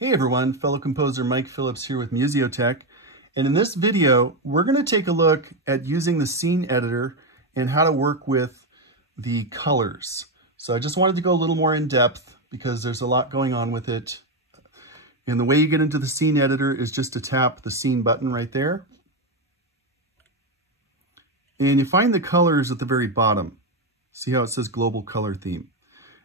Hey everyone, fellow composer Mike Phillips here with Musiotech, and in this video we're going to take a look at using the scene editor and how to work with the colors. So I just wanted to go a little more in depth because there's a lot going on with it. And the way you get into the scene editor is just to tap the scene button right there. And you find the colors at the very bottom. See how it says global color theme.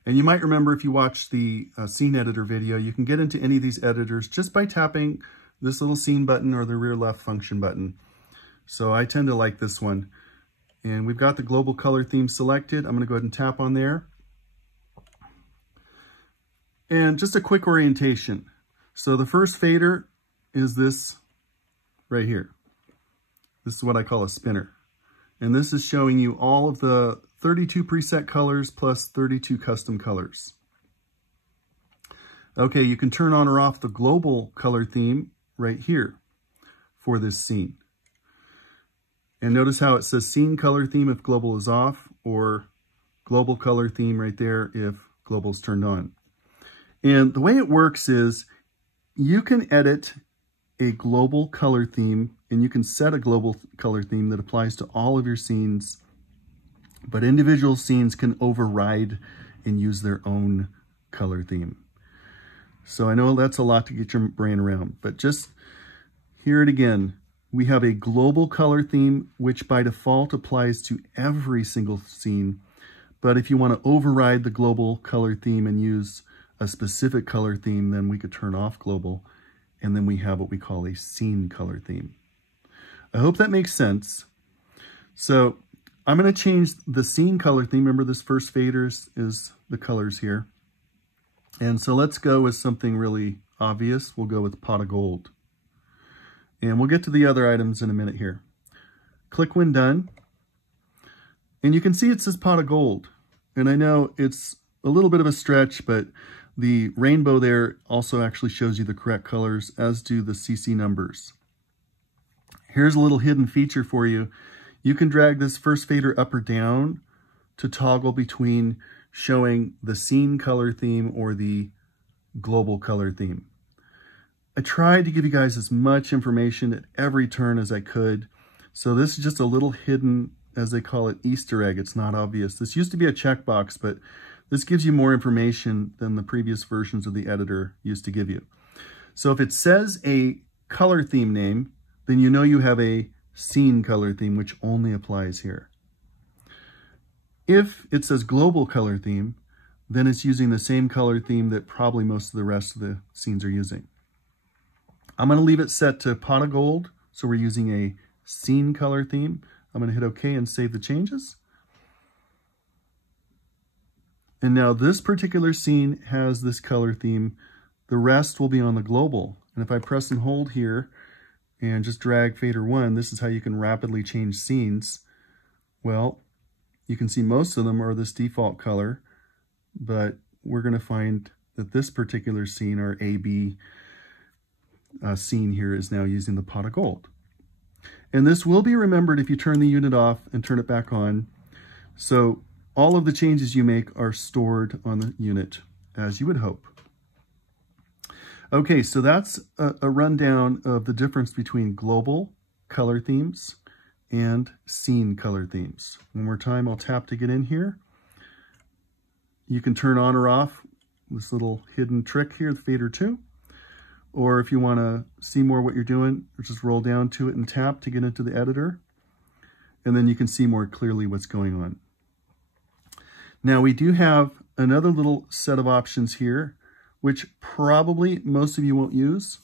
And you might remember if you watched the scene editor video, you can get into any of these editors just by tapping this little scene button or the rear left function button. So I tend to like this one. And we've got the global color theme selected. I'm going to go ahead and tap on there. And just a quick orientation. So the first fader is this right here. This is what I call a spinner. And this is showing you all of the 32 preset colors plus 32 custom colors. Okay, you can turn on or off the global color theme right here for this scene. And notice how it says scene color theme if global is off, or global color theme right there if global is turned on. And the way it works is you can edit a global color theme, and you can set a global color theme that applies to all of your scenes, but individual scenes can override and use their own color theme. So I know that's a lot to get your brain around, but just hear it again. We have a global color theme, which by default applies to every single scene. But if you want to override the global color theme and use a specific color theme, then we could turn off global. And then we have what we call a scene color theme. I hope that makes sense. So I'm going to change the scene color theme. Remember, this first faders is the colors here. And so let's go with something really obvious. We'll go with pot of gold. And we'll get to the other items in a minute here. Click when done. And you can see it says pot of gold. And I know it's a little bit of a stretch, but the rainbow there also actually shows you the correct colors, as do the CC numbers. Here's a little hidden feature for you. You can drag this first fader up or down to toggle between showing the scene color theme or the global color theme. I tried to give you guys as much information at every turn as I could. So this is just a little hidden, as they call it, Easter egg. It's not obvious. This used to be a checkbox, but this gives you more information than the previous versions of the editor used to give you. So if it says a color theme name, then you know you have a scene color theme, which only applies here. If it says global color theme, then it's using the same color theme that probably most of the rest of the scenes are using. I'm going to leave it set to pot of gold, so we're using a scene color theme. I'm going to hit OK and save the changes. And now this particular scene has this color theme. The rest will be on the global. And if I press and hold here and just drag fader 1, this is how you can rapidly change scenes. Well, you can see most of them are this default color, but we're going to find that this particular scene, our AB scene here, is now using the pot of gold. And this will be remembered if you turn the unit off and turn it back on. So all of the changes you make are stored on the unit, as you would hope. Okay, so that's a rundown of the difference between global color themes and scene color themes. One more time, I'll tap to get in here. You can turn on or off this little hidden trick here, the fader 2. Or if you want to see more what you're doing, just roll down to it and tap to get into the editor. And then you can see more clearly what's going on. Now we do have another little set of options here, which probably most of you won't use.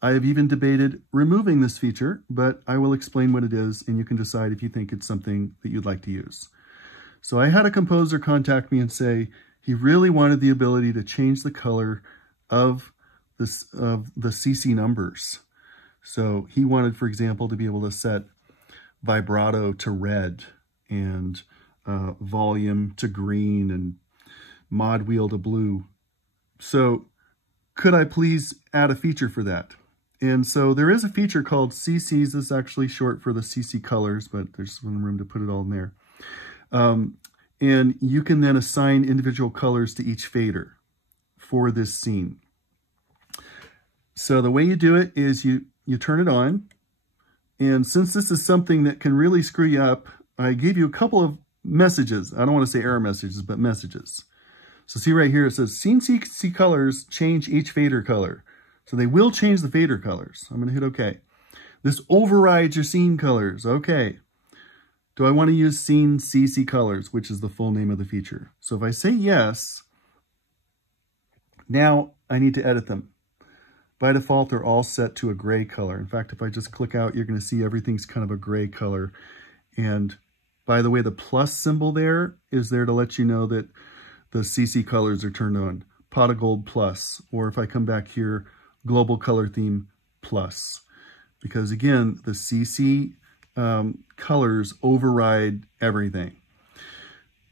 I have even debated removing this feature, but I will explain what it is, and you can decide if you think it's something that you'd like to use. So I had a composer contact me and say he really wanted the ability to change the color of the CC numbers. So he wanted, for example, to be able to set vibrato to red and volume to green and mod wheel to blue. So could I please add a feature for that? And so there is a feature called CCs. This is actually short for the CC colors, but there's some room to put it all in there. And you can then assign individual colors to each fader for this scene. So the way you do it is you turn it on. And since this is something that can really screw you up, I gave you a couple of messages. I don't want to say error messages, but messages. So see right here, it says scene CC colors change each fader color. So they will change the fader colors. I'm going to hit OK. This overrides your scene colors. OK. Do I want to use scene CC colors, which is the full name of the feature? So if I say yes, now I need to edit them. By default, they're all set to a gray color. In fact, if I just click out, you're going to see everything's kind of a gray color. And by the way, the plus symbol there is there to let you know that the CC colors are turned on. Pot of gold plus, or if I come back here, global color theme plus. Because again, the CC colors override everything,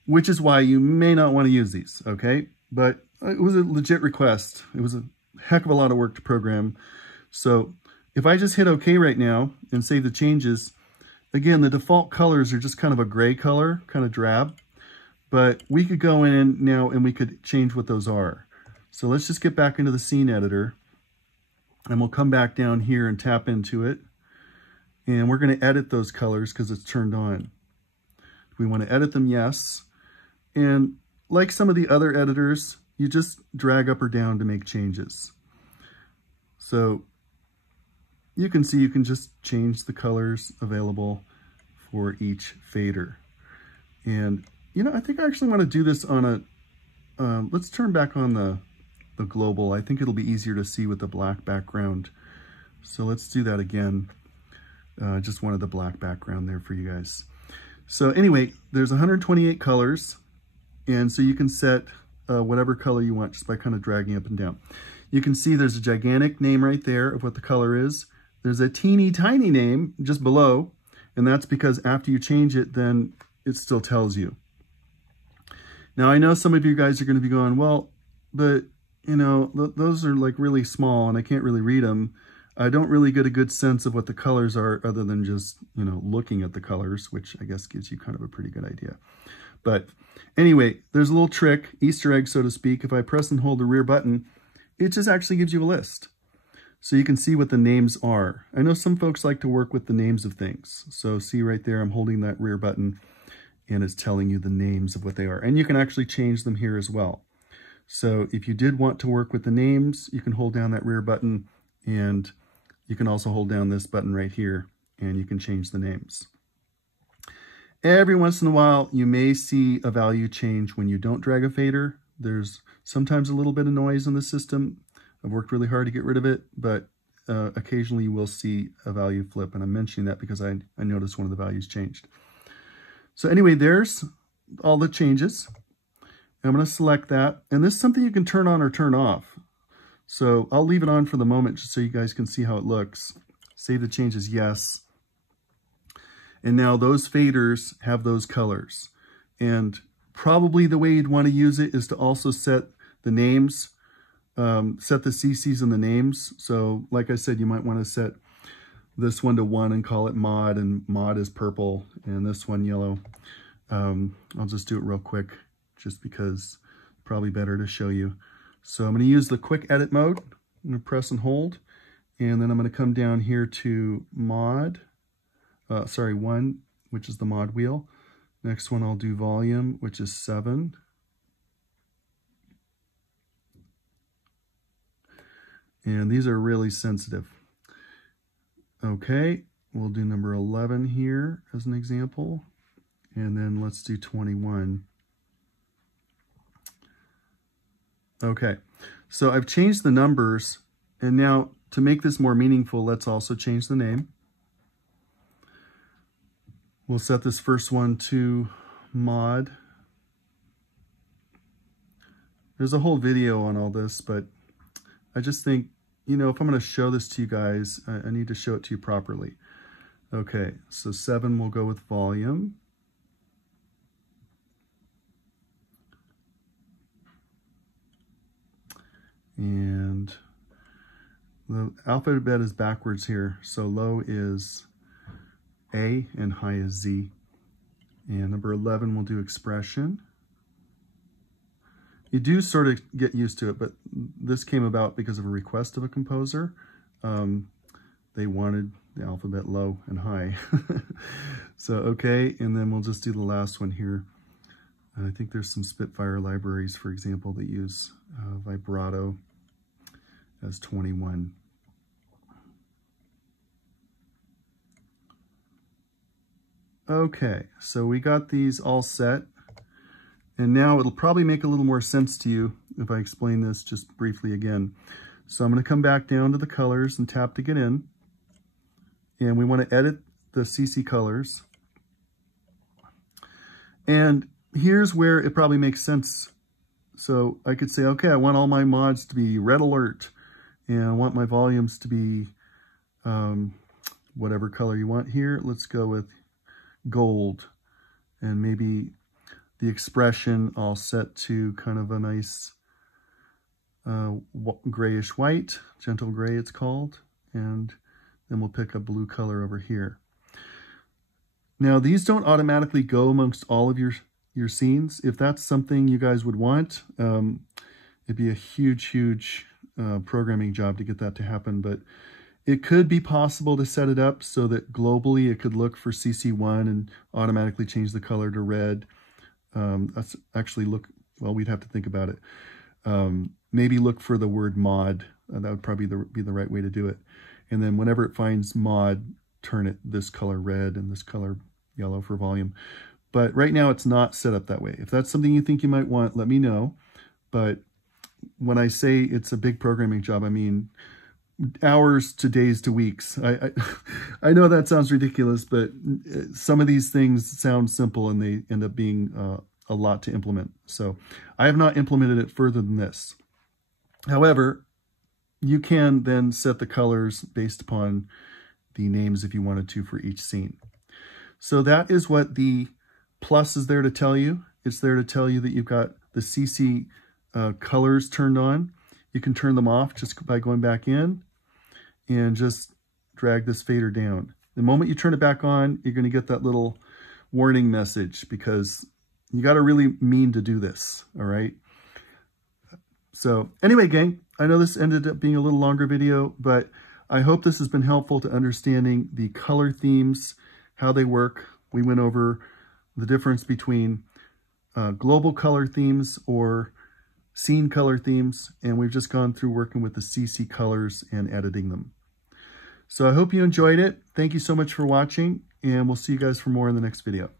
which is why you may not want to use these, okay? But it was a legit request. It was a heck of a lot of work to program. So if I just hit OK right now and save the changes, again, the default colors are just kind of a gray color, kind of drab. But we could go in now and we could change what those are. So let's just get back into the scene editor. And we'll come back down here and tap into it. And we're going to edit those colors because it's turned on. We want to edit them, yes. And like some of the other editors, you just drag up or down to make changes. So you can see you can just change the colors available for each fader. And you know, I think I actually want to do this on a, let's turn back on the global. I think it'll be easier to see with the black background. So let's do that again. Just wanted the black background there for you guys. So anyway, there's 128 colors. And so you can set whatever color you want just by kind of dragging up and down. You can see there's a gigantic name right there of what the color is. There's a teeny tiny name just below. And that's because after you change it, then it still tells you. Now, I know some of you guys are going to be going, well, but, you know, those are like really small and I can't really read them. I don't really get a good sense of what the colors are other than just, you know, looking at the colors, which I guess gives you kind of a pretty good idea. But anyway, there's a little trick, Easter egg, so to speak. If I press and hold the rear button, it just actually gives you a list. So you can see what the names are. I know some folks like to work with the names of things. So see right there, I'm holding that rear button and it's telling you the names of what they are. And you can actually change them here as well. So if you did want to work with the names, you can hold down that rear button and you can also hold down this button right here and you can change the names. Every once in a while, you may see a value change when you don't drag a fader. There's sometimes a little bit of noise in the system. I've worked really hard to get rid of it, but occasionally you will see a value flip. And I'm mentioning that because I noticed one of the values changed. So anyway, there's all the changes. I'm going to select that. And this is something you can turn on or turn off. So I'll leave it on for the moment just so you guys can see how it looks. Save the changes, yes. And now those faders have those colors. And probably the way you'd want to use it is to also set the names, set the CCs and the names. So like I said, you might want to set this one to 1 and call it mod, and mod is purple, and this one yellow. I'll just do it real quick just because it's probably better to show you. So I'm going to use the quick edit mode. I'm going to press and hold, and then I'm going to come down here to mod, 1, which is the mod wheel. Next one I'll do volume, which is 7. And these are really sensitive. Okay, we'll do number 11 here as an example. And then let's do 21. Okay, so I've changed the numbers. And now to make this more meaningful, let's also change the name. We'll set this first one to mod. There's a whole video on all this, but I just think, you know, if I'm going to show this to you guys, I need to show it to you properly. Okay, so 7 will go with volume. And the alphabet is backwards here. So low is A and high is Z. And number 11 we'll do expression. You do sort of get used to it, but this came about because of a request of a composer. They wanted the alphabet low and high. So, okay, and then we'll just do the last one here. I think there's some Spitfire libraries, for example, that use vibrato as 21. Okay, so we got these all set. And now it'll probably make a little more sense to you if I explain this just briefly again. So I'm going to come back down to the colors and tap to get in. And we want to edit the CC colors. And here's where it probably makes sense. So I could say, okay, I want all my mods to be red alert. And I want my volumes to be whatever color you want here. Let's go with gold. And maybe the expression I'll set to kind of a nice grayish white, gentle gray it's called, and then we'll pick a blue color over here. Now these don't automatically go amongst all of your scenes. If that's something you guys would want, it'd be a huge programming job to get that to happen, but it could be possible to set it up so that globally it could look for CC1 and automatically change the color to red. That's actually well, we'd have to think about it. Maybe look for the word mod. That would probably be the right way to do it. And then whenever it finds mod, turn it this color red and this color yellow for volume. But right now it's not set up that way. If that's something you think you might want, let me know. But when I say it's a big programming job, I mean hours to days to weeks. I know that sounds ridiculous, but some of these things sound simple and they end up being a lot to implement. So I have not implemented it further than this. However, you can then set the colors based upon the names if you wanted to for each scene. So that is what the plus is there to tell you. It's there to tell you that you've got the CC colors turned on. You can turn them off just by going back in and just drag this fader down. The moment you turn it back on, you're going to get that little warning message because you got to really mean to do this, all right? So anyway, gang, I know this ended up being a little longer video, but I hope this has been helpful to understanding the color themes, how they work. We went over the difference between global color themes or scene color themes, and we've just gone through working with the CC colors and editing them. So I hope you enjoyed it. Thank you so much for watching, and we'll see you guys for more in the next video.